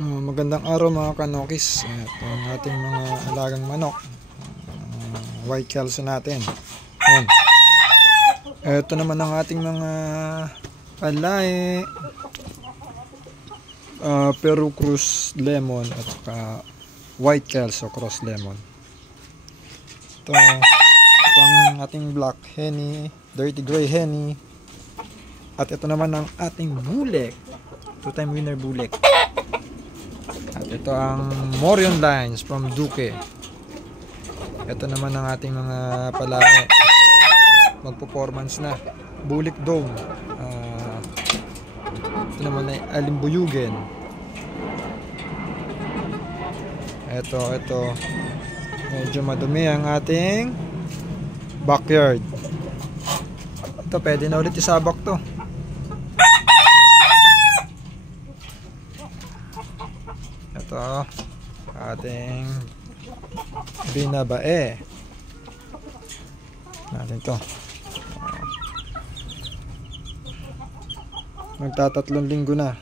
Magandang araw mga kanokis. Ito ang ating mga alagang manok. White Kelso natin. Ayan. Ito naman ang ating mga palay. Peru Cruz Lemon at White Kelso Cross Lemon. Ito ang ating Black Henny, Dirty Gray Henny. At ito naman ang ating bulek. Two-time winner bulek. At ito ang Morion Lines from Duque. Ito naman ang ating mga palay. Magpo-performance na. Bulik Dome. Ito naman ay Alimbuyugen. Ito. Medyo madumi ang ating backyard. Ito, pwede na ulit isabak to. Ito ating binabae natin to. Magtatatlong linggo na.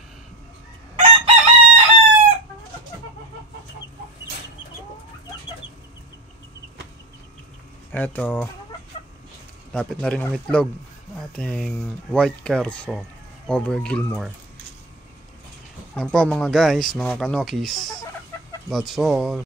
Ito, lapit na rin umitlog ating White Kelso over Gilmore. Yan po mga guys, mga kanokis. That's all.